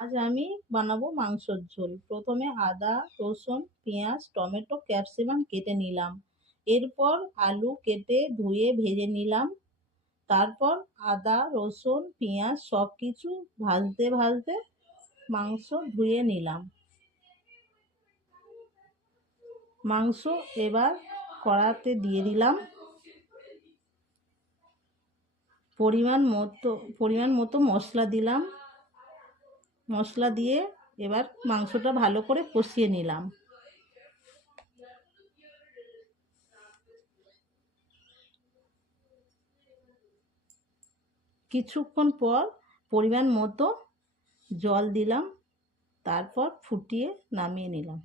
আজ আমি বানাবো মাংসের ঝোল। প্রথমে আদা, রসুন, পেঁয়াজ, টমেটো, ক্যাপসিকাম কেটে নিলাম। এরপর আলু কেটে ধুয়ে ভেজে নিলাম। তারপর আদা, রসুন, পেঁয়াজ সবকিছু ভাজতে ভাজতে মাংস ধুয়ে নিলাম। মাংস এবার কড়াতে দিয়ে দিলাম। পরিমাণ মতো মশলা দিলাম। মশলা দিয়ে এবার মাংসটা ভালো করে কষিয়ে নিলাম। কিছুক্ষণ পর পরিমাণ মতো জল দিলাম, তারপর ফুটিয়ে নামিয়ে নিলাম।